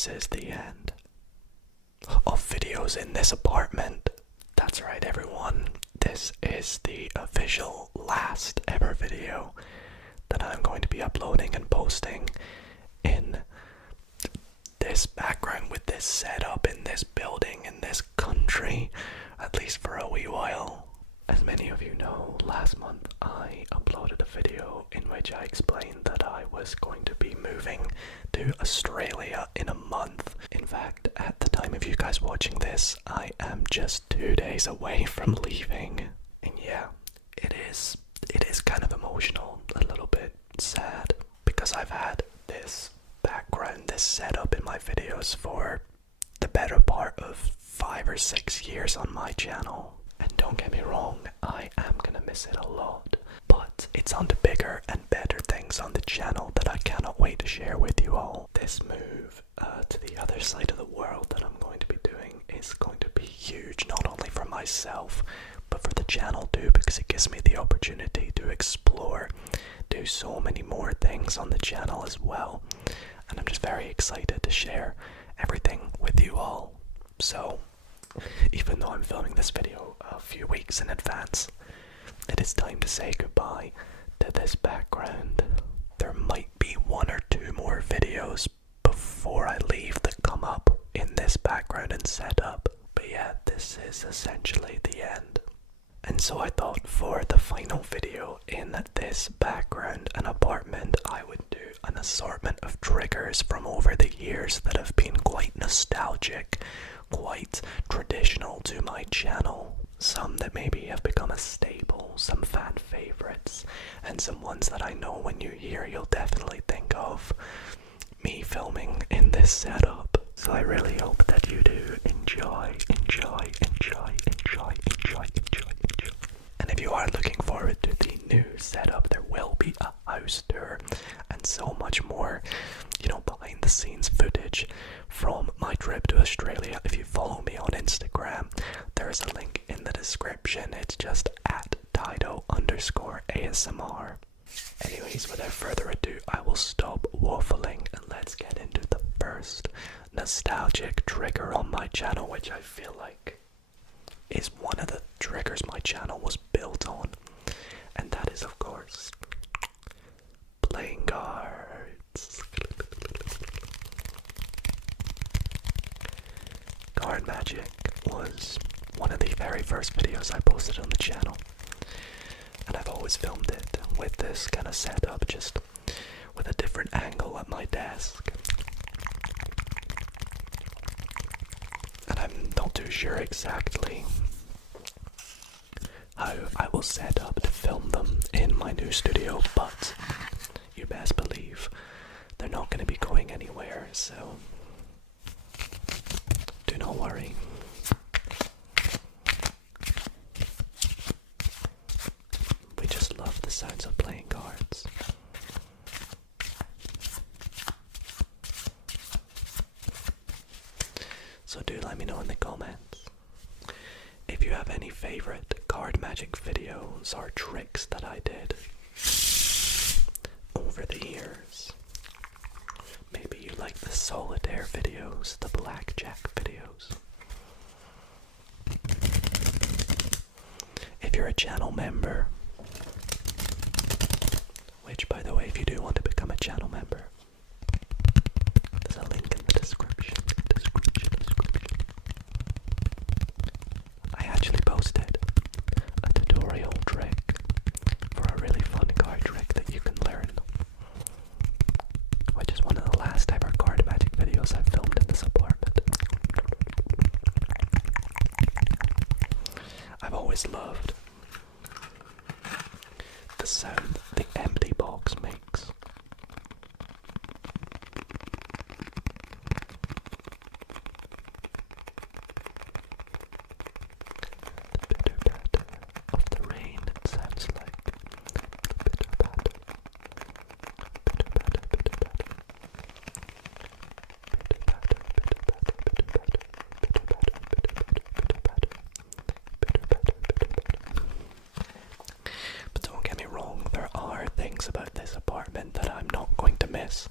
this is the end of videos in this apartment. That's right, everyone. This is the official last ever video that I'm going to be uploading and posting in this background with this setup in this building in this country, at least for a wee while. As many of you know, last month I uploaded a video in which I explained that I was going to be moving to Australia in a month. In fact, at the time of you guys watching this, I am just 2 days away from leaving. And yeah, it is kind of emotional, a little bit sad, because I've had this background, this setup in my videos for the better part of 5 or 6 years on my channel. And don't get me wrong, I am gonna miss it a lot, but it's on to bigger and better things on the channel that I cannot wait to share with you all. This move to the other side of the world that I'm going to be doing is going to be huge, not only for myself, but for the channel too, because it gives me the opportunity to explore, do so many more things on the channel as well. And I'm just very excited to share everything with you all. So, even though I'm filming this video a few weeks in advance, it is time to say goodbye to this background. There might be 1 or 2 more videos before I leave that come up in this background and setup. But yeah, this is essentially the end. And so I thought for the final video in this background and apartment, I would do an assortment of triggers from over the years that have been quite nostalgic, quite traditional to my channel. Some that maybe have become a staple, some fan favorites, and some ones that I know when you hear you'll definitely think of me filming in this setup. So I really hope that you do enjoy. And if you are looking forward to the new setup, there will be a house tour and so much more, behind the scenes footage from my trip to Australia. If you follow me on Instagram, there is a link in the description. It's just at Dido_ASMR. Anyways, without further ado, I will stop waffling and let's get into the first nostalgic trigger on my channel, which I feel like is one of the triggers my channel was built on, and that is, of course, playing cards. Card magic was one of the very first videos I posted on the channel, and I've always filmed it with this kind of setup, just with a different angle at my desk. And I'm not too sure exactly how I will set up to film them in my new studio, but you best believe they're not going to be going anywhere, so do not worry. We just love the sounds of playing cards. So do let me know in the comments if you have any favorite card magic videos or tricks that I did over the years. Maybe you like the solitaire videos, the blackjack videos. If you're a channel member, which, by the way, if you do want to become a channel member, there's a link in the description. I actually posted a tutorial trick for a really fun card trick that you can learn, which is one of the last ever card magic videos I filmed in this apartment. I've always loved the sound the empty box makes. The bitter patter of the rain, it sounds like. The bitter patter. Bitter patter, bitter patter. Bitter patter, bitter patter, bitter patter. Bitter patter, bitter patter, bitter patter. Bitter patter, bitter patter. But don't get me wrong, there are things about this apartment that I'm not going to miss,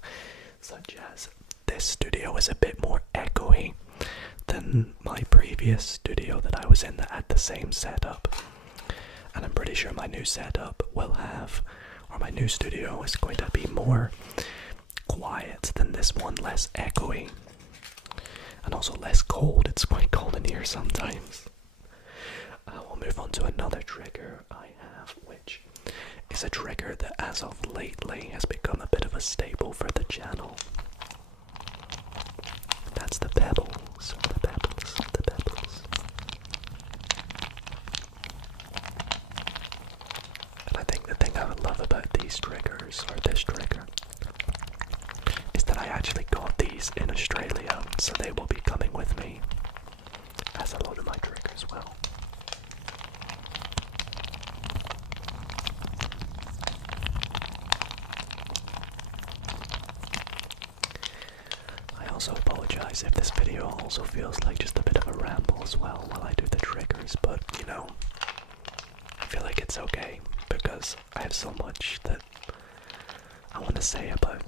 such as this this studio is a bit more echoey than my previous studio that I was in that had the same setup. And I'm pretty sure my new setup will have, or my new studio is going to be more quiet than this one, less echoey. And also less cold. It's quite cold in here sometimes. We'll move on to another trigger I have, which is a trigger that as of lately has become a bit of a staple for the channel. That's the pebbles, the pebbles, the pebbles. And I think the thing I would love about these triggers, or this trigger, is that I actually got these in Australia, so they will be coming with me, as a lot of my triggers will. I also apologize if this video also feels like just a bit of a ramble as well while I do the triggers, but you know, I feel like it's okay because I have so much that I want to say about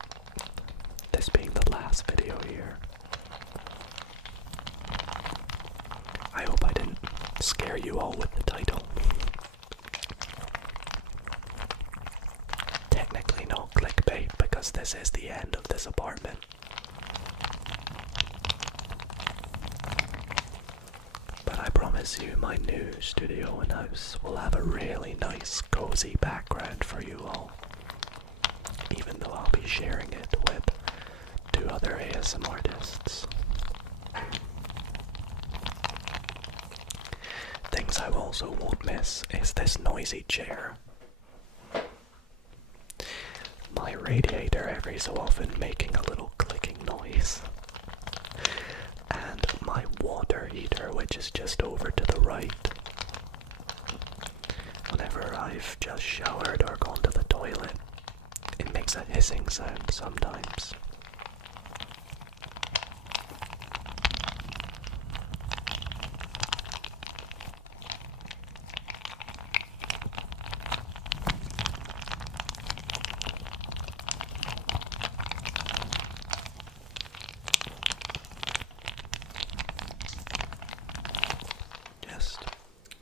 this being the last video here. I hope I didn't scare you all with the title. Technically no clickbait because this is the end of this apartment. But I promise you my new studio and house will have a really nice cozy background for you all. Even though I'll be sharing it with 2 other ASMR artists. Things I also won't miss is this noisy chair. My radiator every so often making a little clicking noise. And my water heater, which is just over to the right. Whenever I've just showered or gone to the toilet, it makes a hissing sound sometimes. Just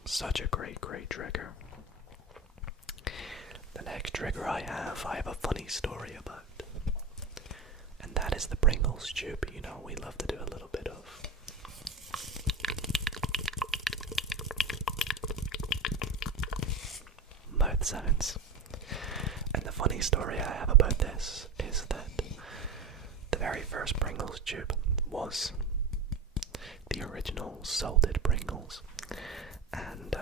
such a great trigger. The next trigger I have a funny story about. And that is the Pringles tube. You know, we love to do a little bit of mouth sounds. And the funny story I have about this is that the very first Pringles tube was the original salted Pringles. And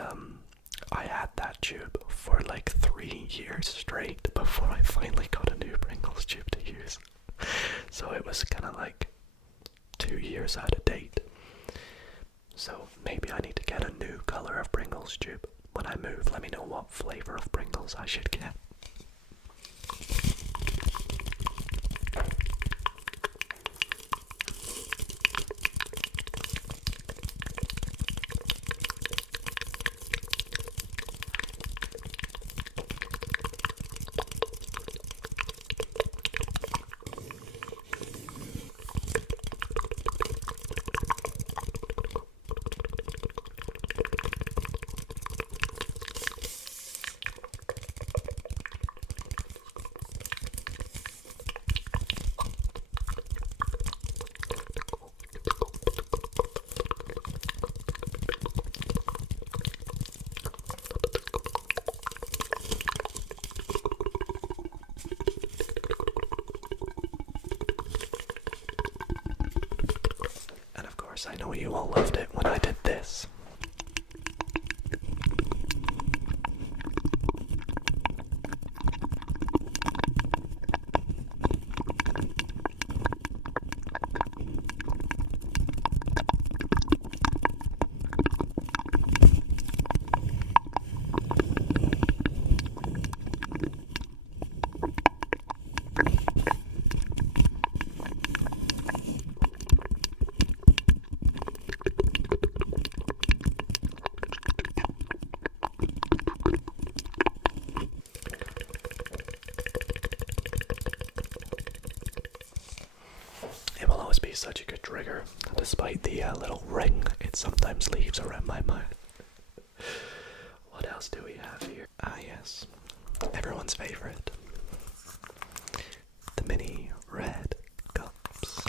I had that tube for like 3 years straight before I finally got a new Pringles tube to use. So it was kind of like 2 years out of date. So maybe I need to get a new color of Pringles tube. When I move, let me know what flavor of Pringles I should get. I know you all loved it when I did this. despite the little ring it sometimes leaves around my mouth. What else do we have here? Ah yes, everyone's favorite. The mini red cups.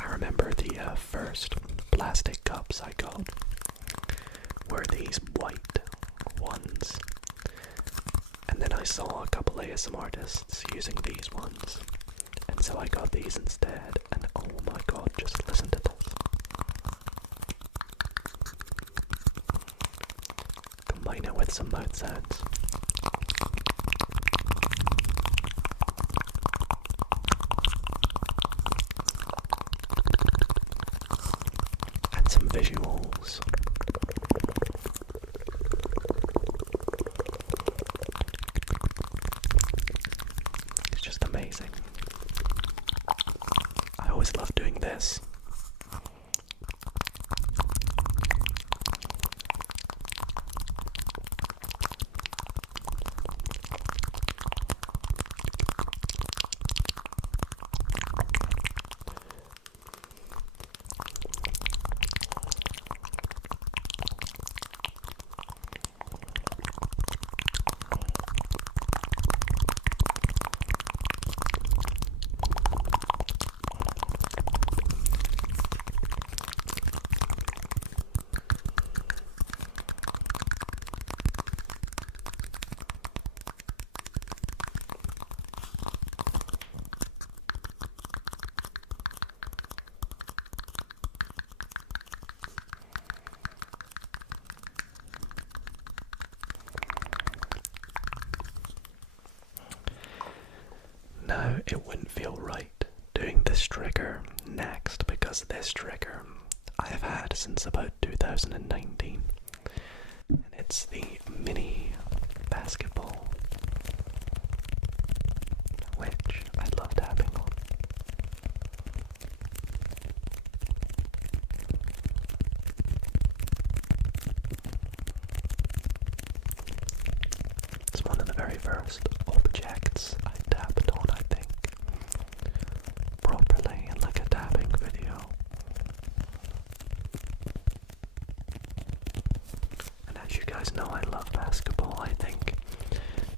I remember the first plastic cups I got were these white ones, and then I saw a couple ASMR artists using these ones, and so I got these instead, and oh my god, just listen to this. Combine it with some mouth sounds. And some visuals. It's just amazing. I always love doing this. Now, it wouldn't feel right doing this trigger next because this trigger I have had since about 2019, and it's the mini basketball, which I love tapping on. It's one of the very first objects I tapped on, I think, properly in like a tapping video. And as you guys know, I love basketball. I think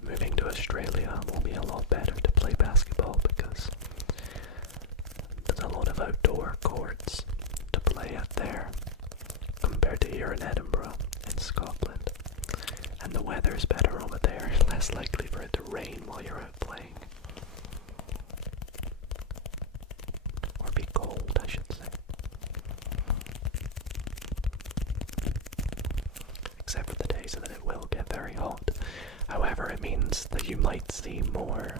moving to Australia will be a lot better to play basketball because there's a lot of outdoor courts to play at there compared to here in Edinburgh, in Scotland. And the weather's better over there, less likely for it to rain while you're out playing. Or be cold, I should say. Except for the days that it will get very hot. However, it means that you might see more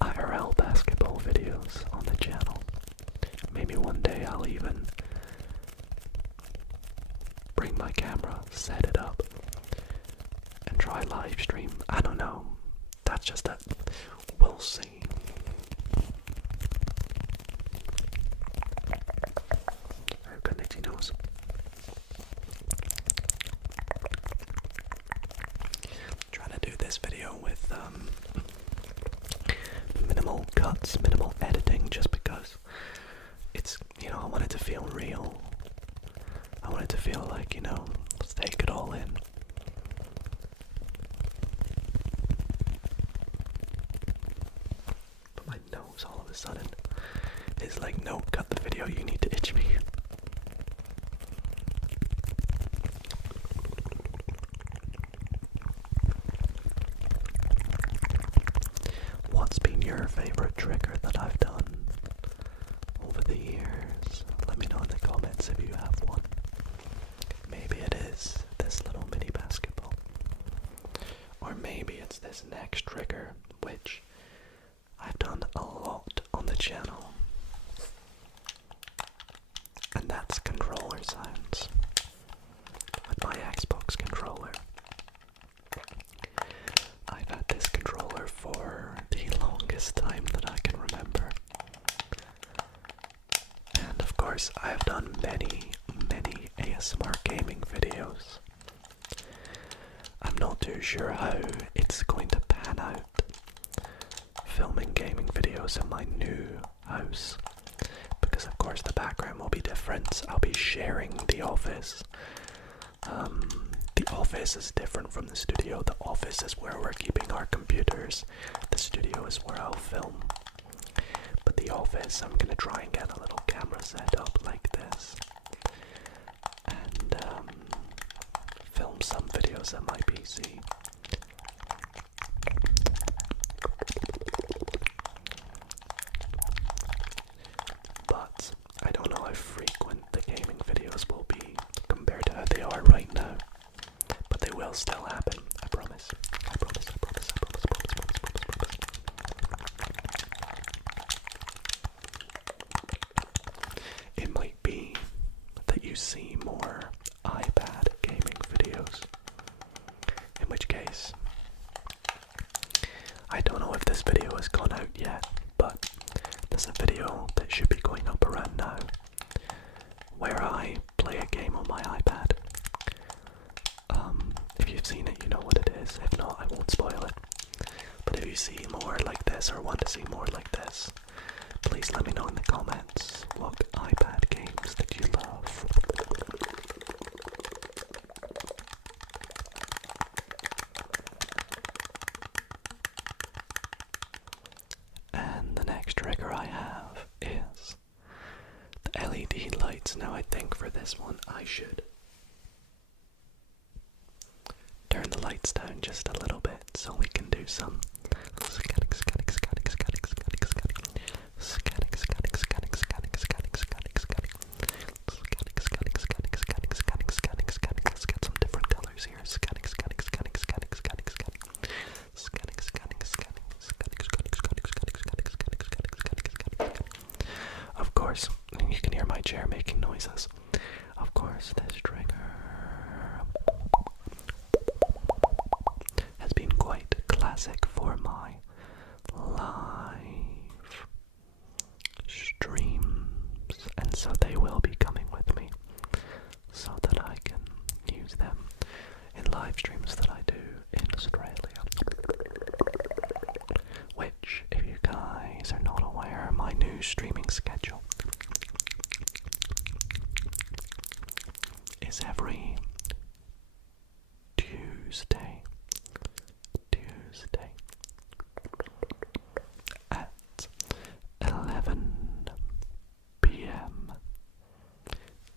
IRL basketball videos on the channel. Maybe one day I'll even bring my camera, set it up, and try live stream. I don't know. That's just that. We'll see. Very good, Nicky nose. Trying to do this video with minimal cuts, minimal editing, just because it's, I want it to feel real. I want it to feel like, let's take it all in. But my nose all of a sudden is like, no, cut the video, you need to itch me. What's been your favorite trigger that I've done over the years? Let me know in the comments if you have one. Maybe it is this little mini basketball. Or maybe it's this next trigger, which I've done a lot on the channel. And that's controller sounds. With my Xbox controller. I've had this controller for the longest time that I can remember. And of course, I have done many ASMR games too sure how it's going to pan out filming gaming videos in my new house, because of course the background will be different. I'll be sharing the office. The office is different from the studio. The office is where we're keeping our computers. The studio is where I'll film. But the office, I'm gonna try and get a little camera set up like this and film some videos on my PC. But I don't know how frequent the gaming videos will be compared to how they are right now. But they will still happen, I promise. I promise, I promise, I promise, promise, promise, promise, promise. It might be that you see more iPad gaming videos. In which case, I don't know if this video has gone out yet, but there's a video that should be going up around now where I play a game on my iPad. If you've seen it, you know what it is. If not, I won't spoil it. But if you see more like this or want to see more like this, please let me know in the comments what iPad games that you love. And the next trigger I have is the LED lights. Now I think for this one I should turn the lights down just a little bit so we can do some scanning, scanning, scanning, scanning, scanning, scanning, scanning, scanning, scanning, scanning, scanning, scanning, scanning, scanning, scanning, scanning, scanning, scanning, scanning. Let's get some different colors here. Scanning, scanning, scanning, scanning, scanning, scanning, scanning, scanning, scanning, scanning, scanning, scanning, scanning, scanning, scanning, scanning, scanning, scanning. Of course, you can hear my chair making noises. Of course, this trigger has been quite classic for my live streams, and so they will be coming with me so that I can use them in live streams that I do in Australia. Which, if you guys are not aware, my new streaming schedule is every Tuesday at 11 p.m.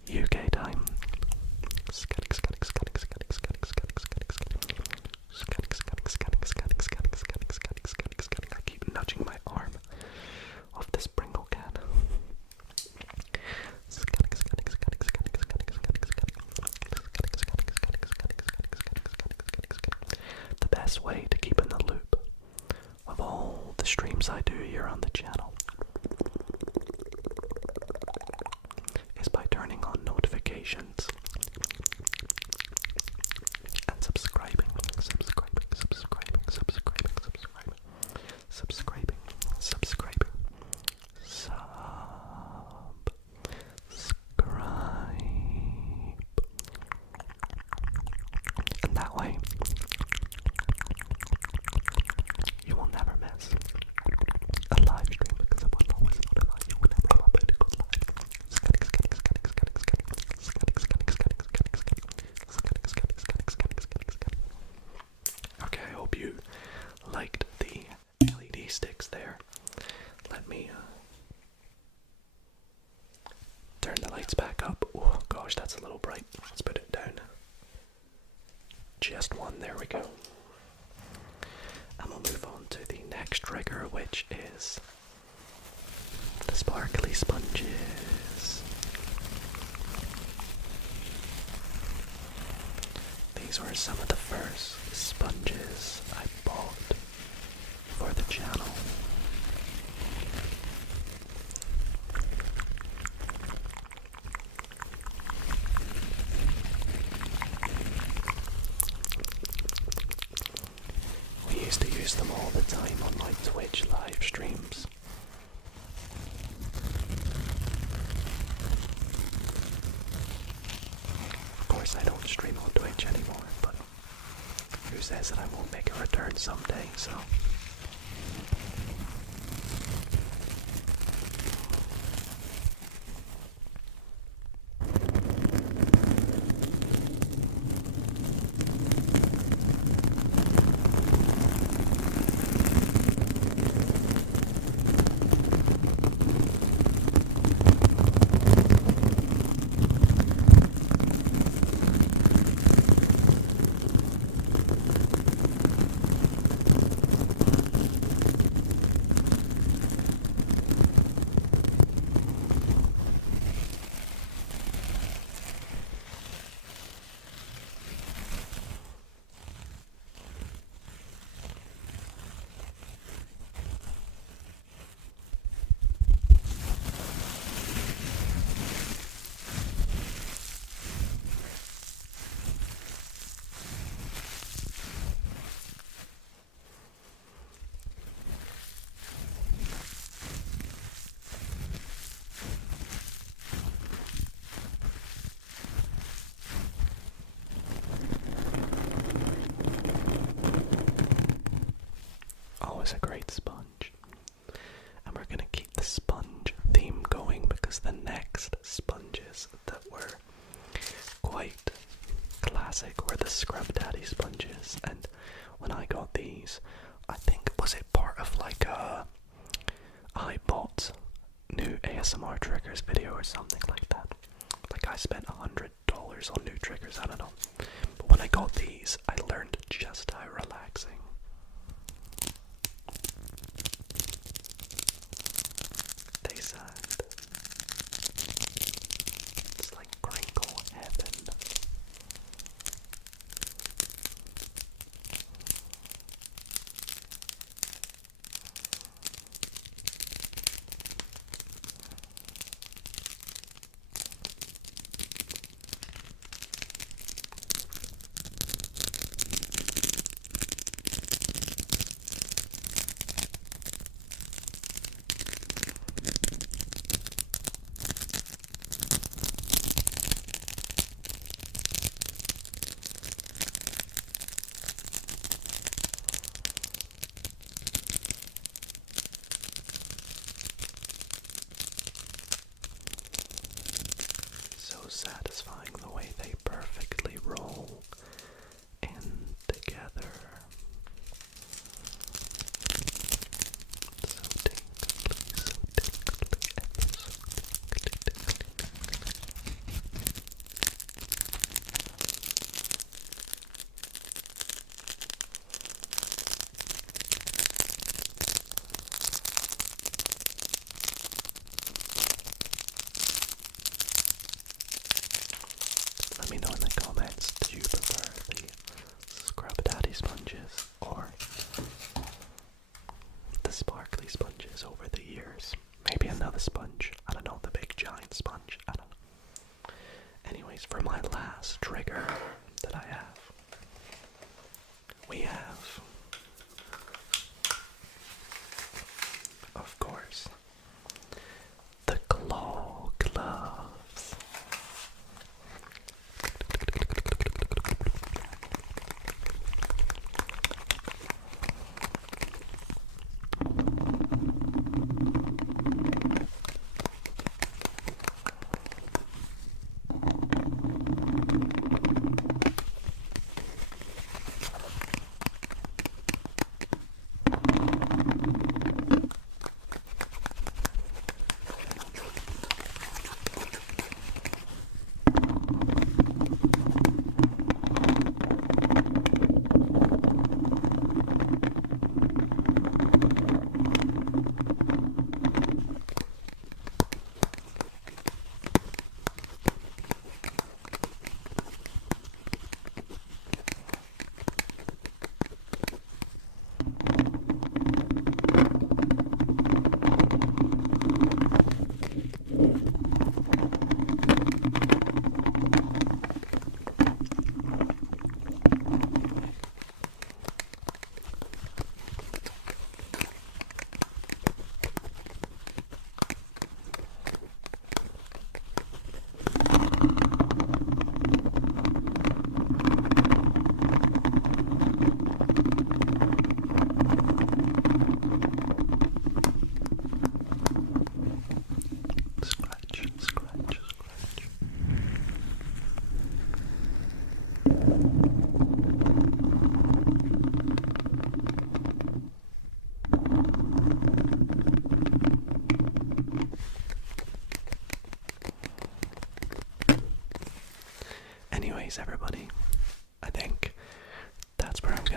UK time. Scanning, scanning, scanning, scanning, scanning, scanning, scanning, scanning, scanning, scanning, scanning, scanning, scanning, scanning, scanning, scanning, scanning. I keep nudging my arm off this Pringle can. Scanning, scanning, scanning, scanning, scanning, scanning, scanning, scanning, scanning, scanning, scanning, scanning, scanning, scanning. The best way to keep in the loop of all the streams I do here on the channel is by turning on notifications and subscribing, subscribing, subscribing, subscribing, subscribing, subscribing, subscribing, subscribe. And that way, you will never miss a live stream because I will always notify you whenever I'm about to go live. Scanning, scanning, scanning, scanning, scanning, scanning, scanning, scanning, scanning, scanning, scanning, scanning, scanning, scanning, scanning, scanning. Okay, I hope you liked the LED sticks there. Let me turn the lights back up. Oh gosh, that's a little bright. Let's put it down. Just one, there we go. And we'll move on to the next trigger, which is the sparkly sponges. These were some of the first sponges I bought for the channel. We used to use them all the time on my Twitch live streams. Of course I don't stream on Twitch anymore, but says that I won't make a return someday, so. Always a great sponge. And we're gonna keep the sponge theme going because the next sponges that were quite classic were the Scrub Daddy sponges. And when I got these, I think, was it part of like I bought new ASMR triggers video or something like that. Like I spent $100 on new triggers, I don't know. But when I got these, I learned just how relaxing they sound. It's like crinkle heaven. Satisfying the way they perfectly roll in together. So tingly, ever so tingly. Let me know in the comments, do you prefer the Scrub Daddy sponges or the sparkly sponges over the years? Maybe another sponge, I don't know, the big giant sponge, I don't know. Anyways, for my last trigger that I have, we have, of course, the claw gloves.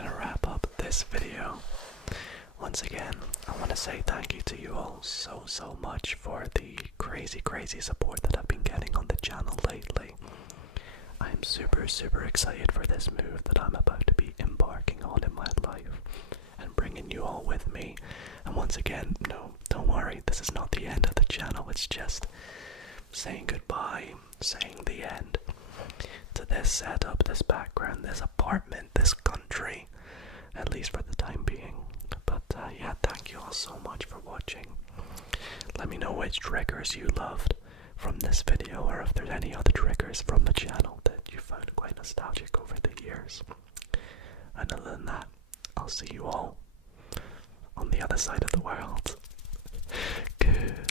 gonna wrap up this video. Once again, I want to say thank you to you all so much for the crazy support that I've been getting on the channel lately. I'm super excited for this move that I'm about to be embarking on in my life and bringing you all with me. And once again, no, don't worry, this is not the end of the channel. It's just saying goodbye, saying the end to this setup, this background, this apartment, this country, at least for the time being. But yeah, thank you all so much for watching. Let me know which triggers you loved from this video, or if there's any other triggers from the channel that you found quite nostalgic over the years. And other than that, I'll see you all on the other side of the world. Good.